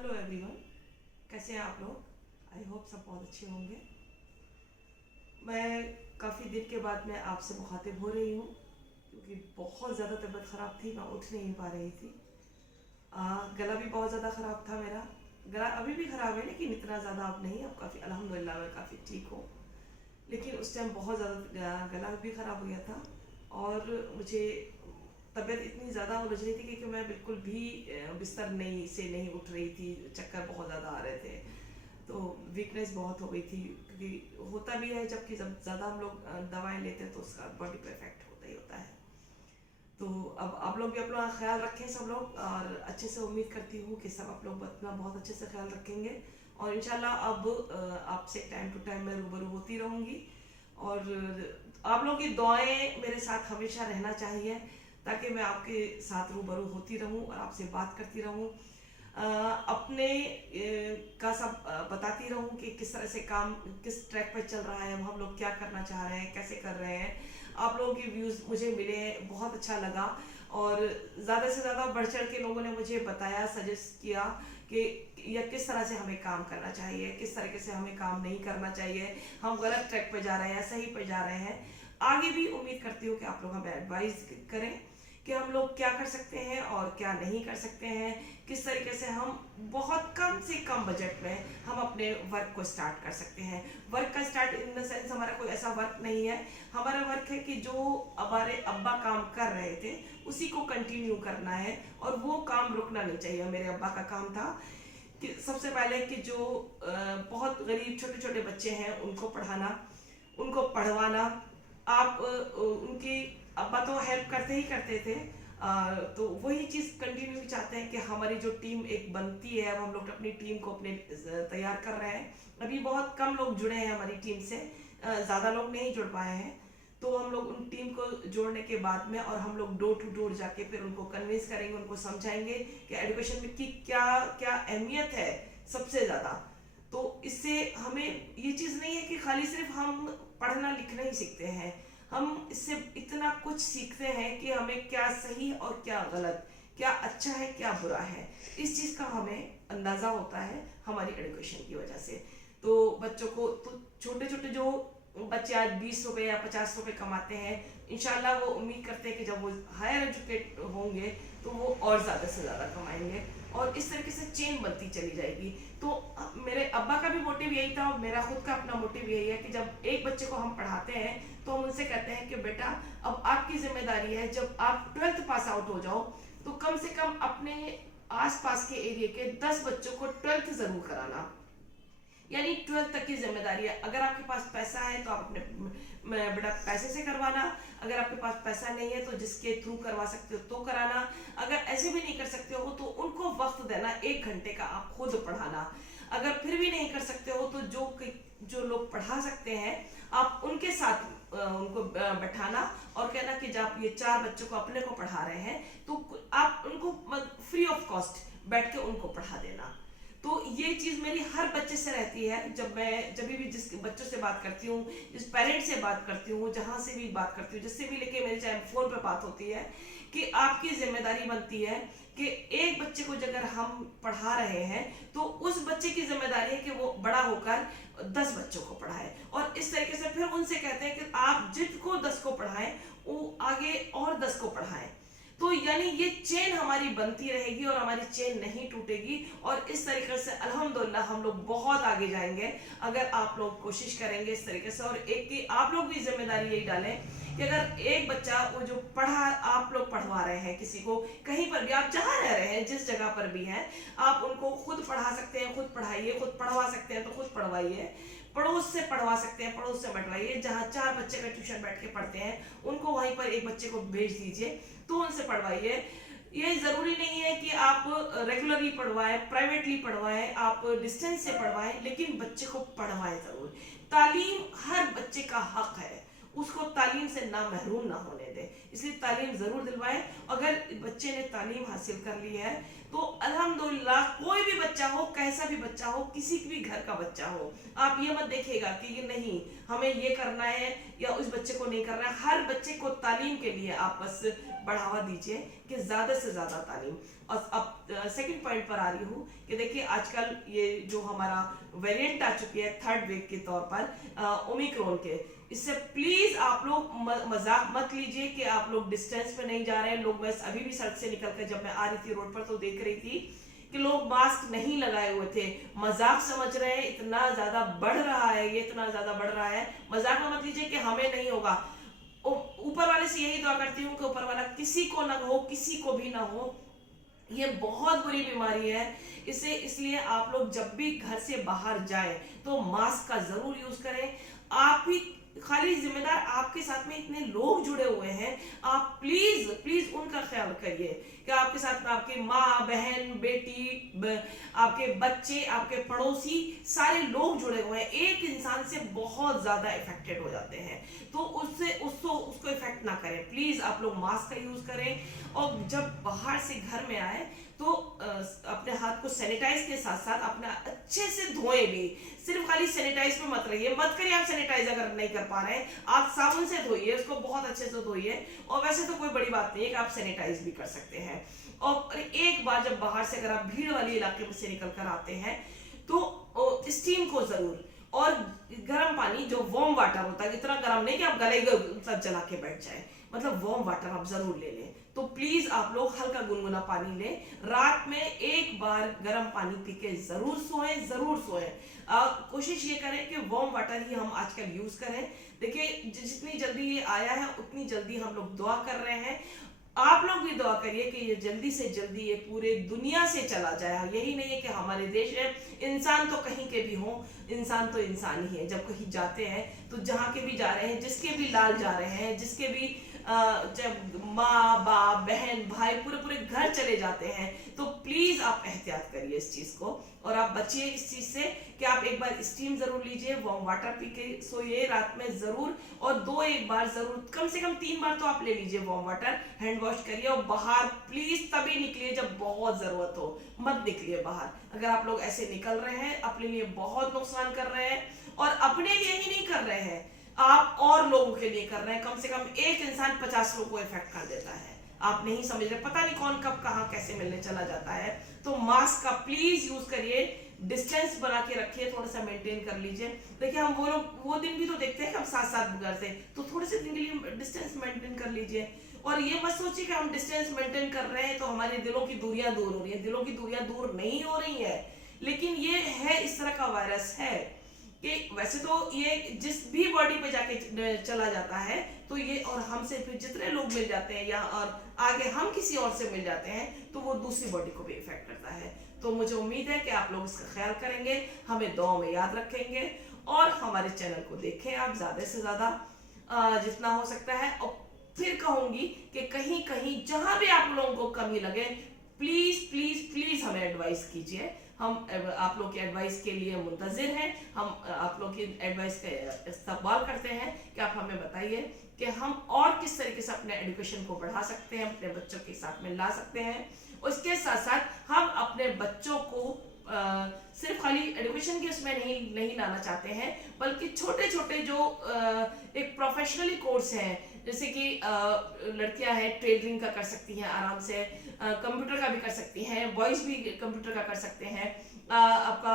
Hello everyone, कैसे हैं आप लोग। आई होप सब बहुत अच्छे होंगे। मैं काफ़ी दिन के बाद मैं आपसे मुखातिब हो रही हूँ क्योंकि बहुत ज़्यादा तबीयत ख़राब थी, मैं उठ नहीं पा रही थी। गला भी बहुत ज़्यादा ख़राब था मेरा। गला अभी भी ख़राब है लेकिन इतना ज़्यादा अब नहीं, अब काफ़ी अल्हम्दुलिल्लाह मैं काफ़ी ठीक हूँ। लेकिन उस टाइम बहुत ज़्यादा गला भी ख़राब हो गया था और मुझे तबीयत इतनी ज़्यादा उलझ रही थी कि मैं बिल्कुल भी बिस्तर नहीं उठ रही थी। चक्कर बहुत ज़्यादा आ रहे थे, तो वीकनेस बहुत हो गई थी क्योंकि होता भी है जबकि जब ज़्यादा हम लोग दवाएं लेते हैं तो उसका बॉडी पे इफेक्ट होता ही होता है। तो अब आप लोग भी अपना ख्याल रखें सब लोग, और अच्छे से उम्मीद करती हूँ कि सब आप लोग अपना बहुत अच्छे से ख्याल रखेंगे। और इंशाल्लाह अब आपसे टाइम टू टाइम मैं रूबरू होती रहूँगी। और आप लोगों की दुआएं मेरे साथ हमेशा रहना चाहिए ताकि मैं आपके साथ रूबरू होती रहूं और आपसे बात करती रहूं। अपने का सब बताती रहूं कि किस तरह से काम किस ट्रैक पर चल रहा है, हम लोग क्या करना चाह रहे हैं, कैसे कर रहे हैं। आप लोगों के व्यूज़ मुझे मिले, बहुत अच्छा लगा। और ज़्यादा से ज़्यादा बढ़ चढ़ के लोगों ने मुझे बताया, सजेस्ट किया कि या किस तरह से हमें काम करना चाहिए, किस तरीके से हमें काम नहीं करना चाहिए, हम गलत ट्रैक पे जा रहे हैं, सही पे जा रहे हैं। आगे भी उम्मीद करती हूँ कि आप लोग हमें एडवाइस करें कि हम लोग क्या कर सकते हैं और क्या नहीं कर सकते हैं, किस तरीके से हम बहुत कम से कम बजट में हम अपने वर्क को स्टार्ट कर सकते हैं। वर्क का स्टार्ट इन द सेंस हमारा कोई ऐसा वर्क नहीं है, हमारा वर्क है कि जो हमारे अब्बा काम कर रहे थे उसी को कंटिन्यू करना है और वो काम रुकना नहीं चाहिए। मेरे अब्बा का काम था कि सबसे पहले कि जो बहुत गरीब छोटे छोटे बच्चे हैं उनको पढ़ाना, उनको पढ़वाना। आप उनकी अब्बा तो हेल्प करते ही करते थे, तो वही चीज़ कंटिन्यू चाहते हैं कि हमारी जो टीम एक बनती है, अब हम लोग अपनी टीम को अपने तैयार कर रहे हैं। अभी बहुत कम लोग जुड़े हैं हमारी टीम से, ज़्यादा लोग नहीं जुड़ पाए हैं। तो हम लोग उन टीम को जोड़ने के बाद में और हम लोग डोर टू डोर जाके फिर उनको कन्विंस करेंगे, उनको समझाएंगे कि एजुकेशन में की क्या क्या अहमियत है सबसे ज़्यादा। तो इससे हमें ये चीज़ नहीं है कि खाली सिर्फ हम पढ़ना लिखना ही सीखते हैं, हम इससे इतना कुछ सीखते हैं कि हमें क्या सही और क्या गलत, क्या अच्छा है क्या बुरा है, इस चीज़ का हमें अंदाज़ा होता है हमारी एजुकेशन की वजह से। तो बच्चों को तो छोटे छोटे जो बच्चे आज 20 रुपए या 50 रुपए कमाते हैं, इंशाल्लाह वो उम्मीद करते हैं कि जब वो हायर एजुकेट होंगे तो वो और ज़्यादा से ज़्यादा कमाएंगे और इस तरीके से चेन बनती चली जाएगी। तो मेरे अब्बा का भी मोटिव यही था और मेरा खुद का अपना मोटिव यही है कि जब एक बच्चे को हम पढ़ाते हैं तो हम उनसे कहते हैं कि बेटा अब आपकी जिम्मेदारी है, जब आप 12th पास आउट हो जाओ तो कम से कम अपने आसपास के एरिया के 10 बच्चों को 12th जरूर कराना। यानी 12th तक की जिम्मेदारी है। अगर आपके पास पैसा है तो आप अपने बेटा पैसे से करवाना, अगर आपके पास पैसा नहीं है तो जिसके थ्रू करवा सकते हो तो कराना, अगर ऐसे भी नहीं कर सकते हो तो उनको वक्त देना, 1 घंटे का आप खुद पढ़ाना। अगर फिर भी नहीं कर सकते हो तो जो लोग पढ़ा सकते हैं आप उनके साथ उनको बैठाना और कहना कि जब आप ये 4 बच्चों को अपने को पढ़ा रहे हैं तो आप उनको फ्री ऑफ कॉस्ट बैठ के उनको पढ़ा देना। तो ये चीज़ मेरी हर बच्चे से रहती है। जब भी जिस बच्चों से बात करती हूँ, जिस पेरेंट्स से बात करती हूँ, जहाँ से भी बात करती हूँ, जिससे भी लेके मेरे चाहे फ़ोन पे बात होती है कि आपकी जिम्मेदारी बनती है कि एक बच्चे को अगर हम पढ़ा रहे हैं तो उस बच्चे की जिम्मेदारी है कि वो बड़ा होकर 10 बच्चों को पढ़ाए। और इस तरीके से फिर उनसे कहते हैं कि आप जिसको 10 को पढ़ाएं वो आगे और 10 को पढ़ाएं। तो यानी ये चेन हमारी बनती रहेगी और हमारी चेन नहीं टूटेगी और इस तरीके से अल्हम्दुलिल्लाह हम लोग बहुत आगे जाएंगे अगर आप लोग कोशिश करेंगे इस तरीके से। और एक की आप लोग भी जिम्मेदारी यही डालें कि अगर एक बच्चा वो जो पढ़ा आप लोग पढ़वा रहे हैं किसी को, कहीं पर भी आप जहाँ रह रहे हैं जिस जगह पर भी हैं, आप उनको खुद पढ़ा सकते हैं, खुद पढ़ाइए, खुद पढ़वा सकते हैं तो खुद पढ़वाइए, पड़ोस से पढ़वा सकते हैं पड़ोस से बैठवाइए। जहाँ 4 बच्चे का ट्यूशन बैठ के पढ़ते हैं उनको वहीं पर एक बच्चे को भेज दीजिए तो उनसे पढ़वाइए। ये जरूरी नहीं है कि आप रेगुलरली पढ़वाएं, प्राइवेटली पढ़वाएं, आप डिस्टेंस से पढ़वाएं, लेकिन बच्चे को पढ़वाएं जरूर। तालीम हर बच्चे का हक है, उसको तालीम से ना महरूम ना होने दें, इसलिए तालीम जरूर दिलवाएं। अगर बच्चे ने तालीम हासिल कर ली है तो अल्हम्दुलिल्लाह कोई भी बच्चा बच्चा हो, कैसा भी बच्चा हो, किसी भी घर का बच्चा हो, आप ये मत देखिएगा कि ये नहीं हमें ये करना है या उस बच्चे को नहीं करना है। हर बच्चे को तालीम के लिए आप बस बढ़ावा दीजिए कि ज्यादा से ज्यादा तालीम। और अब सेकंड पॉइंट पर आ रही हूँ कि देखिए आजकल ये जो हमारा वेरिएंट आ चुकी है थर्ड वेव के तौर पर ओमिक्रॉन के, इससे प्लीज आप लोग मजाक मत लीजिए कि आप लोग डिस्टेंस पे नहीं जा रहे हैं लोग। मैं अभी भी सड़क से निकल कर जब मैं आ रही थी रोड पर तो देख रही थी कि लोग मास्क नहीं लगाए हुए थे, मजाक समझ रहे हैं। इतना ज्यादा बढ़ रहा है, ये इतना ज्यादा बढ़ रहा है, मजाक में मत लीजिए कि हमें नहीं होगा। ऊपर वाले से यही दुआ करती हूँ कि ऊपर वाला किसी को ना हो, किसी को भी ना हो। ये बहुत बुरी बीमारी है, इसे इसलिए आप लोग जब भी घर से बाहर जाएं तो मास्क का जरूर यूज करें। आप ही खाली जिम्मेदार, आपके साथ में इतने लोग जुड़े हुए हैं, आप प्लीज प्लीज उनका ख्याल करिए कि आपके साथ में आपके माँ बहन बेटी आपके बच्चे आपके पड़ोसी सारे लोग जुड़े हुए हैं। एक इंसान से बहुत ज्यादा इफेक्टेड हो जाते हैं, तो उससे उसको इफेक्ट ना करें। प्लीज आप लोग मास्क का यूज करें और जब बाहर से घर में आए तो अपने हाथ को सैनिटाइज के साथ साथ अपना अच्छे से धोएं भी। सिर्फ खाली सैनिटाइज पे मत रहिए, मत करिए आप सैनिटाइज अगर नहीं कर पा रहे हैं, आप साबुन से धोइए, उसको बहुत अच्छे से धोइए। और वैसे तो कोई बड़ी बात नहीं है कि आप सैनिटाइज भी कर सकते हैं। और एक बार जब बाहर से अगर आप भीड़ वाले इलाके में से निकल कर आते हैं तो स्टीम को जरूर, और गर्म पानी जो वार्म वाटर होता है, इतना गर्म नहीं कि आप गले सब जला के बैठ जाए, मतलब वार्म वाटर आप जरूर ले लें। तो प्लीज आप लोग हल्का गुनगुना पानी लें, रात में एक बार गर्म पानी पी के जरूर सोएं, जरूर सोएं। कोशिश ये करें कि वार्म वाटर ही हम आजकल यूज करें। देखिए जितनी जल्दी ये आया है उतनी जल्दी हम लोग दुआ कर रहे हैं, आप लोग भी दुआ करिए कि ये जल्दी से जल्दी ये पूरे दुनिया से चला जाए। यही नहीं है कि हमारे देश है, इंसान तो कहीं के भी हो, इंसान तो इंसान ही है। जब कहीं जाते हैं तो जहाँ के भी जा रहे हैं, जिसके भी लाल जा रहे हैं, जिसके भी जब माँ बाप बहन भाई पूरे पूरे घर चले जाते हैं, तो प्लीज आप एहतियात करिए इस चीज को और आप बचिए इस चीज से कि आप एक बार स्टीम जरूर लीजिए, वार्म वाटर पी के सोइए रात में जरूर, और एक बार जरूर, कम से कम 3 बार तो आप ले लीजिए वार्म वाटर, हैंड वॉश करिए। और बाहर प्लीज तभी निकलिए जब बहुत जरूरत हो, मत निकलिए बाहर। अगर आप लोग ऐसे निकल रहे हैं अपने लिए बहुत नुकसान कर रहे हैं, और अपने लिए ही नहीं कर रहे हैं, आप और लोगों के लिए कर रहे हैं। कम से कम एक इंसान 50 लोगों को इफेक्ट कर देता है, आप नहीं समझ रहे, पता नहीं कौन कब कहां कैसे मिलने चला जाता है। तो मास्क का प्लीज यूज करिए, डिस्टेंस बना के रखिए, थोड़ा सा मेंटेन कर लीजिए। देखिए हम वो दिन भी तो देखते हैं कि हम साथ साथ घर से, तो थोड़े से दिन के लिए डिस्टेंस मेंटेन कर लीजिए। और ये मत सोचिए कि हम डिस्टेंस मेंटेन कर रहे हैं तो हमारे दिलों की दूरियां दूर हो रही है, दिलों की दूरियां दूर नहीं हो रही है, लेकिन ये है इस तरह का वायरस है कि वैसे तो ये जिस भी बॉडी पे जाके चला जाता है तो ये, और हमसे फिर जितने लोग मिल जाते हैं या और आगे हम किसी और से मिल जाते हैं तो वो दूसरी बॉडी को भी इफेक्ट करता है। तो मुझे उम्मीद है कि आप लोग इसका ख्याल करेंगे, हमें दुआ में याद रखेंगे और हमारे चैनल को देखें आप ज्यादा से ज्यादा जितना हो सकता है। और फिर कहूंगी कि कहीं कहीं जहां भी आप लोगों को कमी लगे, प्लीज प्लीज प्लीज हमें एडवाइस कीजिए। हम आप लोग की एडवाइस के लिए मुंतजिर हैं, हम आप लोग की एडवाइस का इस्तकबाल करते हैं कि आप हमें बताइए कि हम और किस तरीके से अपने एजुकेशन को बढ़ा सकते हैं, अपने बच्चों के साथ में ला सकते हैं। उसके साथ साथ हम अपने बच्चों को सिर्फ खाली एजुकेशन के उसमें नहीं लाना चाहते हैं, बल्कि छोटे छोटे जो एक प्रोफेशनली कोर्स हैं, जैसे कि लड़कियां हैं टेलरिंग का कर सकती हैं आराम से, कंप्यूटर का भी कर सकती हैं, बॉयज भी कंप्यूटर का कर सकते हैं, आपका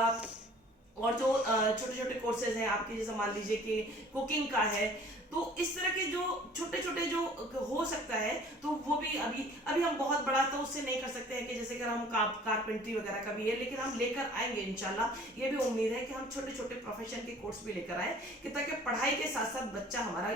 और जो छोटे छोटे कोर्सेज हैं आपके, जैसे मान लीजिए कि कुकिंग का है। तो इस तरह के जो छोटे छोटे जो हो सकता है तो वो भी अभी हम बहुत बड़ा तो उससे नहीं कर सकते हैं कि जैसे कि हम कारपेंट्री वगैरह का भी है, लेकिन हम लेकर आएंगे इंशाल्लाह। ये भी उम्मीद है कि हम छोटे छोटे प्रोफेशन के कोर्स भी लेकर आए कि ताकि पढ़ाई के साथ साथ बच्चा हमारा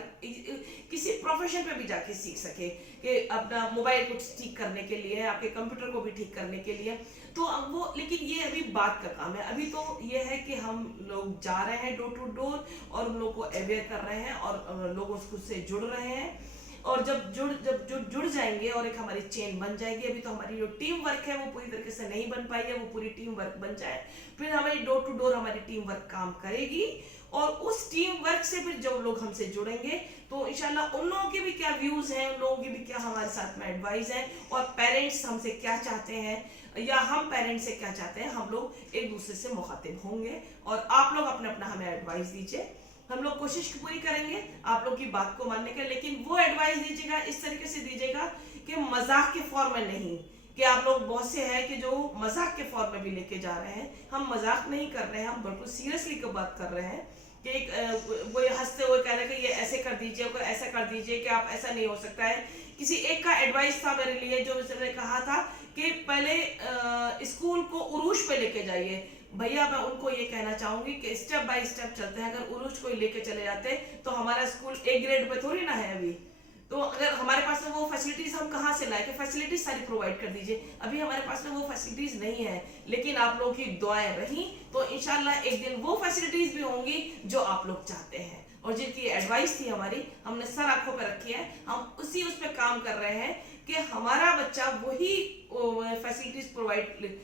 किसी प्रोफेशन पे भी जाके सीख सके कि अपना मोबाइल को ठीक करने के लिए, आपके कंप्यूटर को भी ठीक करने के लिए। तो अब वो, लेकिन ये अभी बात का काम है। अभी तो ये है कि हम लोग जा रहे हैं डोर टू डोर और उन लोगों को अवेयर कर रहे हैं और लोग उससे जुड़ रहे हैं, और जब जुड़ जाएंगे और एक हमारी चेन बन जाएगी। अभी तो हमारी जो टीम वर्क है वो पूरी तरीके से नहीं बन पाई है, वो पूरी टीम वर्क बन जाए, फिर हमारी डोर टू डोर हमारी टीम वर्क काम करेगी, और उस टीम वर्क से फिर जब लोग हमसे जुड़ेंगे तो इंशाल्लाह उन लोगों के भी क्या व्यूज हैं, उन लोगों की भी क्या हमारे साथ में एडवाइस है, और पेरेंट्स हमसे क्या चाहते हैं, या हम पेरेंट्स से क्या चाहते हैं, हम लोग एक दूसरे से मुखातिब होंगे और आप लोग अपने अपना हमें एडवाइस दीजिए। हम लोग कोशिश पूरी करेंगे आप लोग की बात को मानने का, लेकिन वो एडवाइस दीजिएगा इस तरीके से दीजिएगा कि मजाक के फॉर्म में नहीं, कि आप लोग बहुत से हैं कि जो मजाक के फॉर्म में भी लेके जा रहे हैं। हम मजाक नहीं कर रहे हैं, हम बिल्कुल सीरियसली की बात कर रहे हैं कि वो हंसते हुए कह रहे हैं कि ये ऐसे कर दीजिए, को ऐसा कर दीजिए, कि आप ऐसा नहीं हो सकता है। किसी एक का एडवाइस था मेरे लिए, जो उसने कहा था कि पहले स्कूल को उरूज पे लेके जाइए। भैया मैं उनको ये कहना चाहूंगी कि स्टेप बाय स्टेप चलते हैं। अगर उरूज को लेके चले जाते तो हमारा स्कूल ए ग्रेड पे थोड़ी ना है अभी। तो अगर हमारे पास में वो फैसिलिटीज हम कहाँ से लाए, कि फैसिलिटीज सारी प्रोवाइड कर दीजिए। अभी हमारे पास में वो फैसिलिटीज नहीं है, लेकिन आप लोगों की दुआएं रही तो इंशाल्लाह एक दिन वो फैसिलिटीज भी होंगी जो आप लोग चाहते हैं। और जिनकी एडवाइस थी हमारी, हमने सर आंखों पे रखी है, हम उसी उस पर काम कर रहे हैं कि हमारा बच्चा वही फैसिलिटीज प्रोवाइड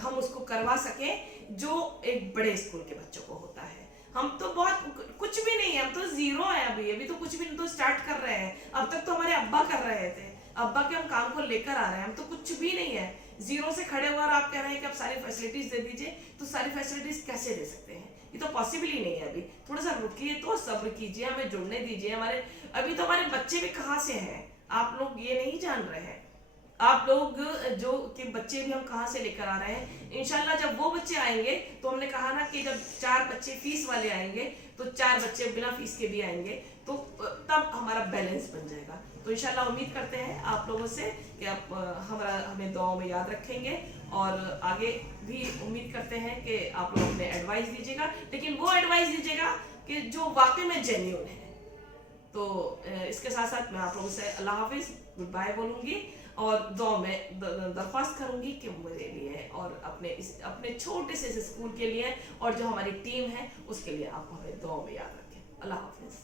हम उसको करवा सके जो एक बड़े स्कूल के बच्चों को होता है। हम तो बहुत कुछ भी नहीं है, हम तो जीरो है अभी तो कुछ भी नहीं, तो स्टार्ट कर रहे हैं। अब तक तो हमारे अब्बा कर रहे थे, अब्बा के हम काम को लेकर आ रहे हैं, हम तो कुछ भी नहीं है, जीरो से खड़े हुए और आप कह रहे हैं कि आप सारी फैसिलिटीज दे दीजिए। तो सारी फैसिलिटीज कैसे दे सकते हैं, ये तो पॉसिबल ही नहीं है। अभी थोड़ा सा रुकिए, तो सब्र कीजिए, हमें जुड़ने दीजिए। हमारे अभी तो हमारे बच्चे भी कहाँ से हैं आप लोग ये नहीं जान रहे हैं। आप लोग जो के बच्चे भी हम कहाँ से लेकर आ रहे हैं। इंशाल्लाह जब वो बच्चे आएंगे, तो हमने कहा ना कि जब 4 बच्चे फीस वाले आएंगे तो 4 बच्चे बिना फीस के भी आएंगे, तो तब हमारा बैलेंस बन जाएगा। तो इंशाल्लाह उम्मीद करते हैं आप लोगों से कि आप हमें दुआओं में याद रखेंगे, और आगे भी उम्मीद करते हैं कि आप लोग अपने एडवाइस दीजिएगा, लेकिन वो एडवाइस दीजिएगा कि जो वाकई में जेन्युइन है। तो इसके साथ साथ मैं आप लोगों से अल्लाह हाफिज, गुड बाय बोलूंगी और दुआ में दरख्वास्त करूंगी कि मेरे लिए और अपने छोटे से स्कूल के लिए और जो हमारी टीम है उसके लिए आप हमें दुआ में याद रखें। अल्लाह हाफिज।